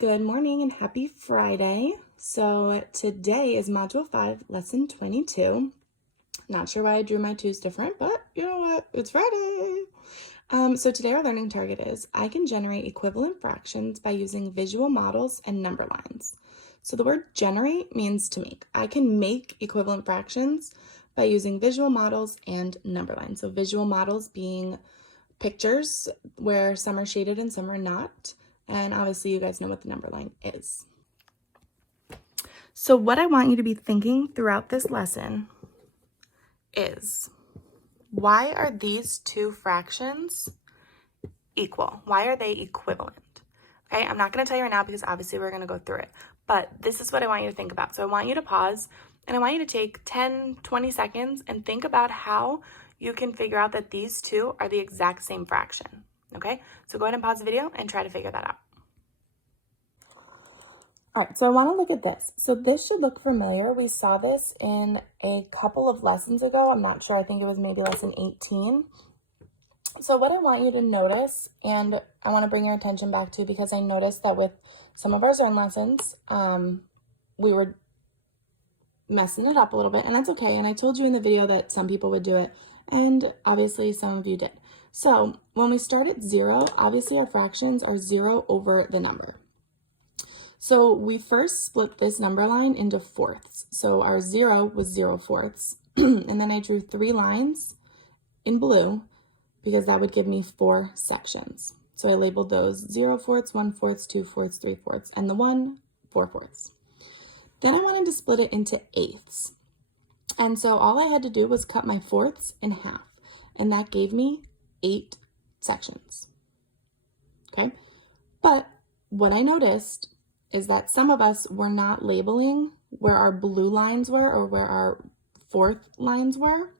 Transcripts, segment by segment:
Good morning and happy Friday. So today is Module 5, Lesson 22. Not sure why I drew my twos different, but you know what? It's Friday. So today our learning target is I can generate equivalent fractions by using visual models and number lines. So the word generate means to make. I can make equivalent fractions by using visual models and number lines. So visual models being pictures where some are shaded and some are not. And obviously you guys know what the number line is. So what I want you to be thinking throughout this lesson is, why are these two fractions equal? Why are they equivalent? Okay, I'm not going to tell you right now because obviously we're going to go through it. But this is what I want you to think about. So I want you to pause and I want you to take 10, 20 seconds and think about how you can figure out that these two are the exact same fraction. Okay, so go ahead and pause the video and try to figure that out. All right, so I want to look at this. So this should look familiar. We saw this in a couple of lessons ago. I'm not sure. I think it was maybe lesson 18. So what I want you to notice, and I want to bring your attention back to, because I noticed that with some of our zone lessons, we were messing it up a little bit, and that's okay. And I told you in the video that some people would do it, and obviously some of you did. So when we start at 0, obviously our fractions are 0 over the number. So we first split this number line into fourths. So our 0 was 0 fourths. And then I drew 3 lines in blue because that would give me 4 sections. So I labeled those 0 fourths, 1 fourths, 2 fourths, 3 fourths, and the 1, 4 fourths. Then I wanted to split it into eighths. And so all I had to do was cut my fourths in half. And that gave me 8 sections. Okay? But what I noticed is that some of us were not labeling where our blue lines were or where our fourth lines were.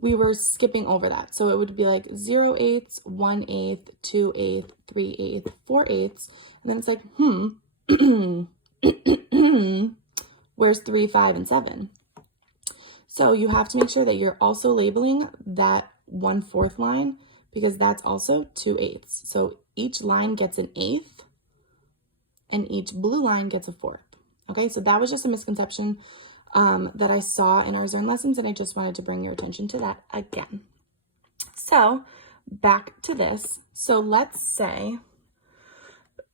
We were skipping over that. So it would be like 0 eighths, 1 eighth, 2 eighths, 3 eighths, 4 eighths. And then it's like, where's 3, 5, and 7? So you have to make sure that you're also labeling that 1/4 line because that's also 2 eighths. So each line gets an eighth and each blue line gets a fourth. Okay, so that was just a misconception that I saw in our zone lessons, and I just wanted to bring your attention to that again. So back to this. So let's say,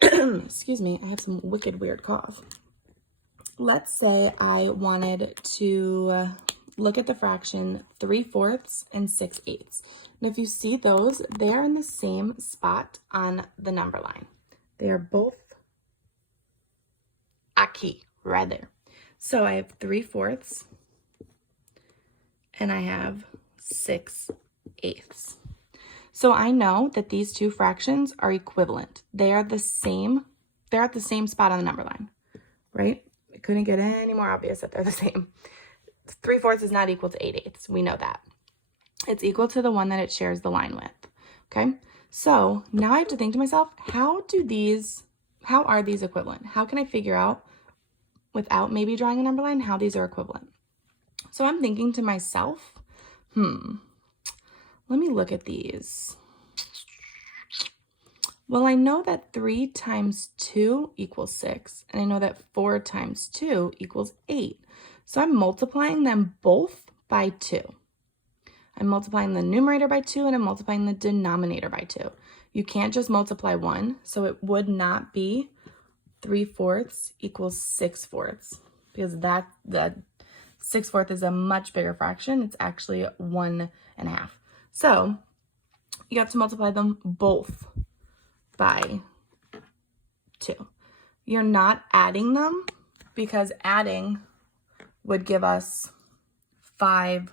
excuse me, I have some wicked weird cough. Let's say I wanted to look at the fraction 3 fourths and 6 eighths. And if you see those, they are in the same spot on the number line. They are both aquí, right there. So I have 3 fourths and I have 6 eighths. So I know that these two fractions are equivalent. They are the same. They're at the same spot on the number line, right? It couldn't get any more obvious that they're the same. 3 fourths is not equal to 8 eighths. We know that. It's equal to the one that it shares the line with. Okay. So now I have to think to myself, how are these equivalent? How can I figure out, without maybe drawing a number line, how these are equivalent? So I'm thinking to myself, let me look at these. Well, I know that 3 times 2 equals 6, and I know that 4 times 2 equals 8. So I'm multiplying them both by 2. I'm multiplying the numerator by 2, and I'm multiplying the denominator by 2. You can't just multiply 1, so it would not be 3 fourths equals 6 fourths, because that 6 fourths is a much bigger fraction. It's actually 1 1/2. So you have to multiply them both by 2. You're not adding them because adding would give us 5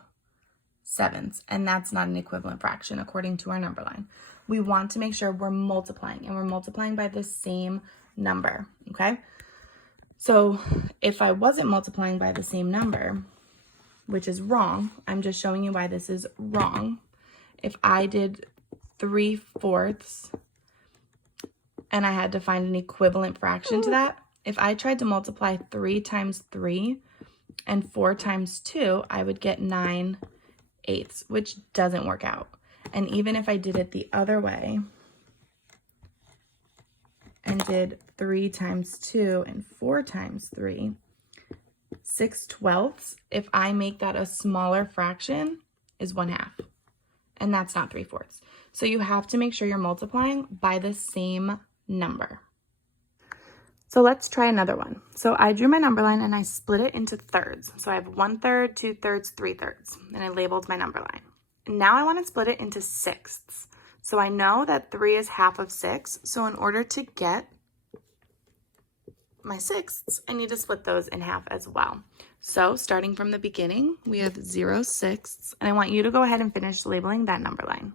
sevenths, and that's not an equivalent fraction according to our number line. We want to make sure we're multiplying, and we're multiplying by the same number, okay? So if I wasn't multiplying by the same number, which is wrong, I'm just showing you why this is wrong. If I did 3 fourths and I had to find an equivalent fraction to that, if I tried to multiply 3 times 3 and 4 times 2, I would get 9 eighths, which doesn't work out. And even if I did it the other way, and and did 3 times 2 and 4 times 3, 6/12, if I make that a smaller fraction, is 1/2. And that's not 3/4. So you have to make sure you're multiplying by the same number. So let's try another one. So I drew my number line and I split it into thirds. So I have 1/3, 2/3, 3/3, and I labeled my number line. And now I want to split it into sixths. So I know that 3 is half of 6. So in order to get my sixths, I need to split those in half as well. So starting from the beginning, we have 0/6, and I want you to go ahead and finish labeling that number line.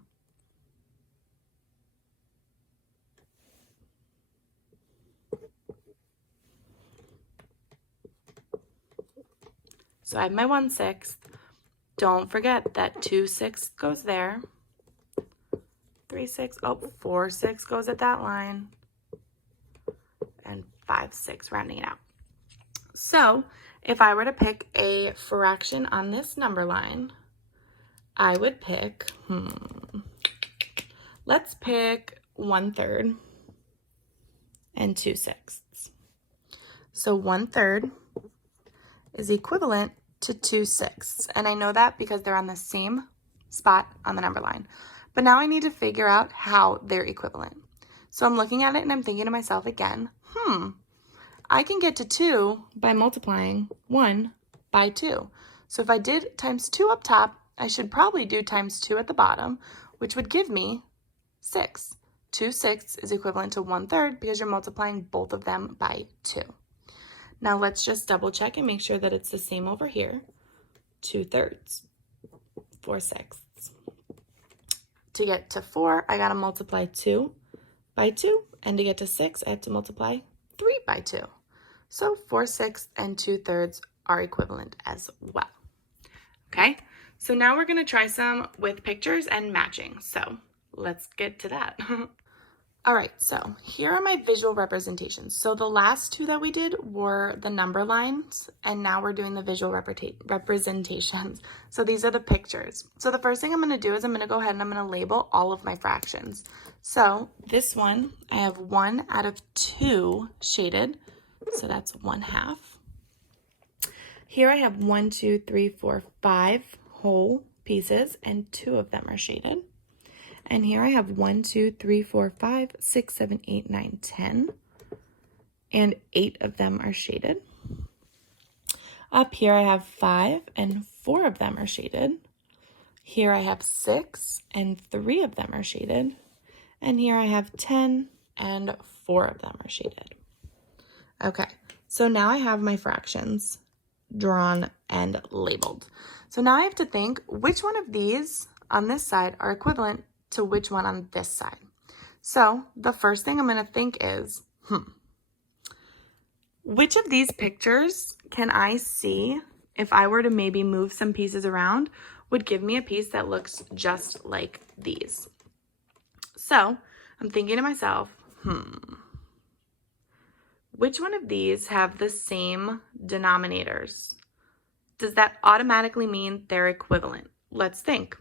So I have my 1/6. Don't forget that 2/6 goes there. 3/6, 4/6 goes at that line. And 5/6, rounding it out. So if I were to pick a fraction on this number line, I would pick, let's pick 1/3 and 2/6. So 1/3 is equivalent to 2/6. And I know that because they're on the same spot on the number line. But now I need to figure out how they're equivalent. So I'm looking at it and I'm thinking to myself again, I can get to 2 by multiplying 1 by 2. So if I did times 2 up top, I should probably do times 2 at the bottom, which would give me 6. 2/6 is equivalent to 1/3 because you're multiplying both of them by 2. Now let's just double check and make sure that it's the same over here. 2/3, 4/6. To get to 4, I gotta multiply 2 by 2, and to get to 6, I have to multiply 3 by 2. So 4/6 and 2/3 are equivalent as well. Okay, so now we're gonna try some with pictures and matching. So let's get to that. All right, so here are my visual representations. So the last two that we did were the number lines, and now we're doing the visual representations. So these are the pictures. So the first thing I'm gonna do is I'm gonna go ahead and I'm gonna label all of my fractions. So this one, I have 1 out of 2 shaded, so that's 1/2. Here I have 1, 2, 3, 4, 5 whole pieces, and 2 of them are shaded. And here I have 1, 2, 3, 4, 5, 6, 7, 8, 9, 10. And 8 of them are shaded. Up here I have 5 and 4 of them are shaded. Here I have 6 and 3 of them are shaded. And here I have 10 and 4 of them are shaded. Okay, so now I have my fractions drawn and labeled. So now I have to think which one of these on this side are equivalent to which one on this side. So the first thing I'm going to think is, which of these pictures can I see if I were to maybe move some pieces around would give me a piece that looks just like these? So I'm thinking to myself, which one of these have the same denominators? Does that automatically mean they're equivalent? Let's think.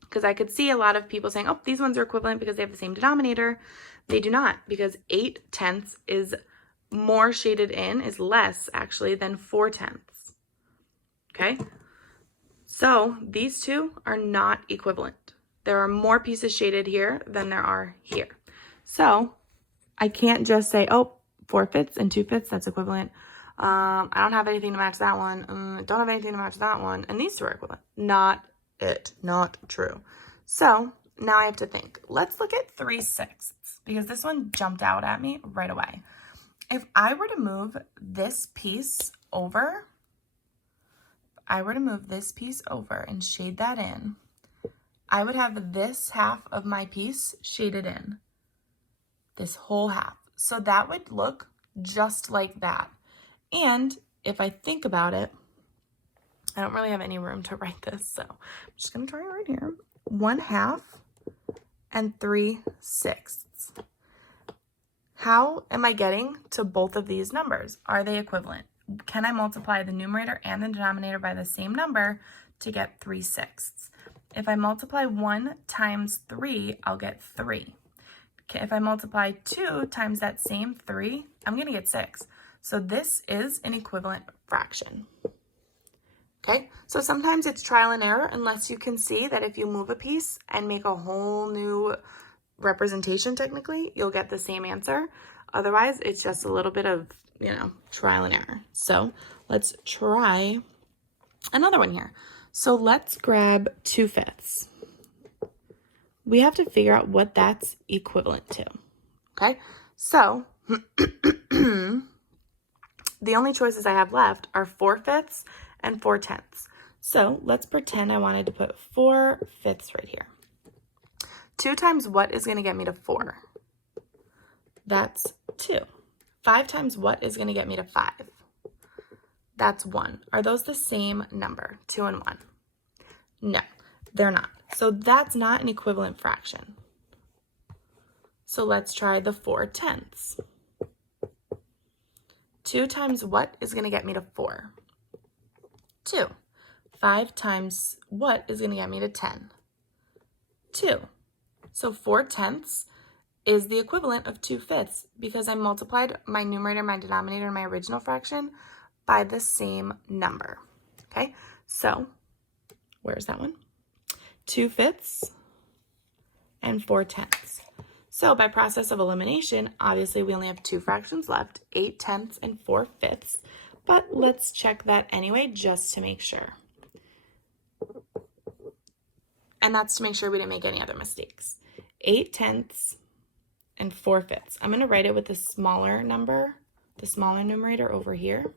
Because I could see a lot of people saying, oh, these ones are equivalent because they have the same denominator. They do not, because 8/10 is more shaded in, is less actually than 4/10. Okay? So these two are not equivalent. There are more pieces shaded here than there are here. So I can't just say, oh, 4/5 and 2/5, that's equivalent. I don't have anything to match that one. Don't have anything to match that one. And these two are equivalent. Not true. So now I have to think. Let's look at 3/6 because this one jumped out at me right away. If I were to move this piece over, and shade that in, I would have this half of my piece shaded in, this whole half. So that would look just like that. And if I think about it, I don't really have any room to write this, so I'm just going to try it right here. 1/2 and 3/6. How am I getting to both of these numbers? Are they equivalent? Can I multiply the numerator and the denominator by the same number to get 3/6? If I multiply 1 times 3, I'll get 3. if I multiply 2 times that same 3, I'm going to get 6. So this is an equivalent fraction. Okay, so sometimes it's trial and error unless you can see that if you move a piece and make a whole new representation technically, you'll get the same answer. Otherwise, it's just a little bit of, trial and error. So let's try another one here. So let's grab 2/5. We have to figure out what that's equivalent to. Okay, so the only choices I have left are 4/5 and 4/10. So let's pretend I wanted to put 4/5 right here. 2 times what is going to get me to 4? That's 2. 5 times what is going to get me to 5? That's 1. Are those the same number, 2 and 1? No, they're not. So that's not an equivalent fraction. So let's try the 4/10. 2 times what is going to get me to 4? 2. 5 times what is going to get me to 10? 2. So 4/10 is the equivalent of 2/5 because I multiplied my numerator, my denominator, and my original fraction by the same number. Okay, so where's that one? 2/5 and 4/10. So by process of elimination, obviously we only have 2 fractions left, 8/10 and 4/5. But let's check that anyway, just to make sure. And that's to make sure we didn't make any other mistakes. 8/10 and 4/5. I'm going to write it with the smaller number, the smaller numerator over here.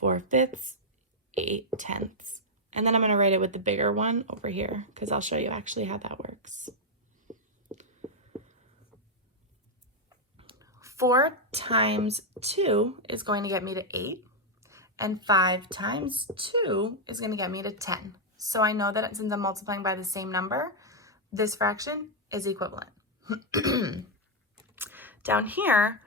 4/5, 8/10. And then I'm going to write it with the bigger one over here because I'll show you actually how that works. 4 times 2 is going to get me to 8, and 5 times 2 is going to get me to 10. So I know that since I'm multiplying by the same number, this fraction is equivalent. Down here,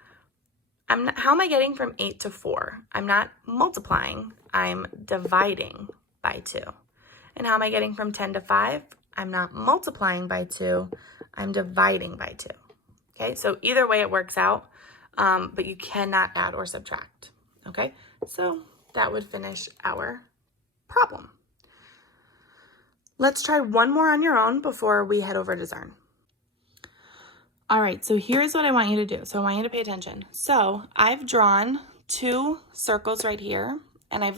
how am I getting from 8 to 4? I'm not multiplying, I'm dividing by 2. And how am I getting from 10 to 5? I'm not multiplying by 2, I'm dividing by 2. Okay, so either way it works out, but you cannot add or subtract. Okay, so that would finish our problem. Let's try one more on your own before we head over to Zern. All right, so here's what I want you to do. So I want you to pay attention. So I've drawn 2 circles right here, and I've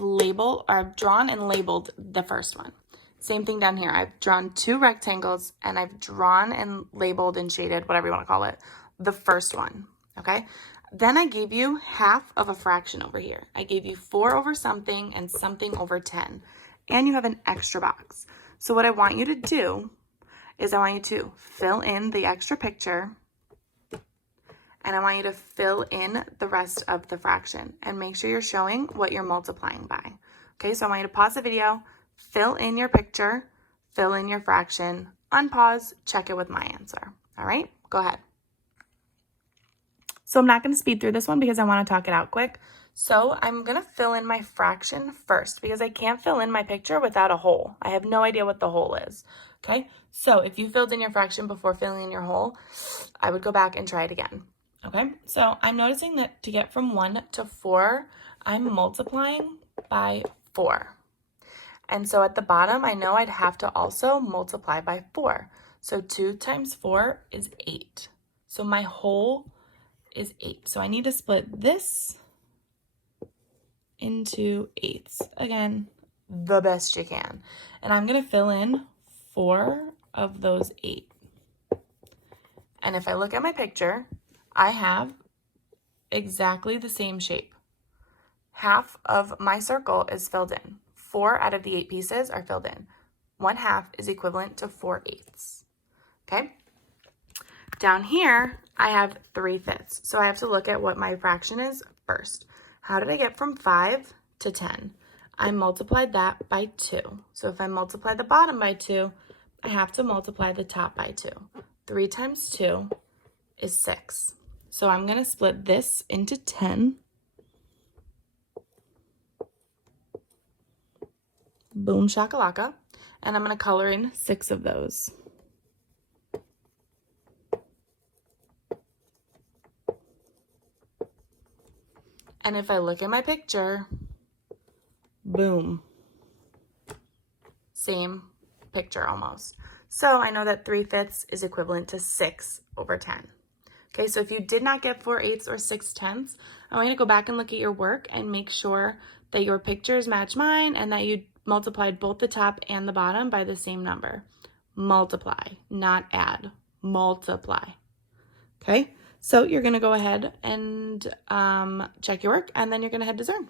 drawn and labeled the first one. Same thing down here. I've drawn 2 rectangles, and I've drawn and labeled and shaded, whatever you want to call it, the first one, okay? Then I gave you half of a fraction over here. I gave you 4 over something and something over 10, and you have an extra box. So what I want you to do is I want you to fill in the extra picture, and I want you to fill in the rest of the fraction and make sure you're showing what you're multiplying by. Okay, so I want you to pause the video, fill in your picture, fill in your fraction, unpause, check it with my answer. All right, go ahead. So I'm not going to speed through this one because I want to talk it out quick. So I'm going to fill in my fraction first because I can't fill in my picture without a hole. I have no idea what the hole is. Okay, so if you filled in your fraction before filling in your hole, I would go back and try it again. Okay, so I'm noticing that to get from 1 to 4, I'm multiplying by 4. And so at the bottom, I know I'd have to also multiply by 4. So 2 times 4 is 8. So my whole is 8. So I need to split this into 8ths. Again, the best you can. And I'm going to fill in 4 of those 8. And if I look at my picture, I have exactly the same shape. Half of my circle is filled in. 4 out of the 8 pieces are filled in. 1/2 is equivalent to 4/8. Okay? Down here, I have 3/5. So I have to look at what my fraction is first. How did I get from 5 to 10? I multiplied that by 2. So if I multiply the bottom by 2, I have to multiply the top by 2. 3 times 2 is 6. So I'm going to split this into 10. Boom shakalaka. And I'm going to color in 6 of those. And if I look at my picture, boom, same picture almost. So I know that 3/5 is equivalent to 6/10. Okay, so if you did not get 4/8 or 6/10, I want you to go back and look at your work and make sure that your pictures match mine and that you multiplied both the top and the bottom by the same number. Multiply, not add. Multiply. Okay, so you're going to go ahead and check your work, and then you're going to head to Zern.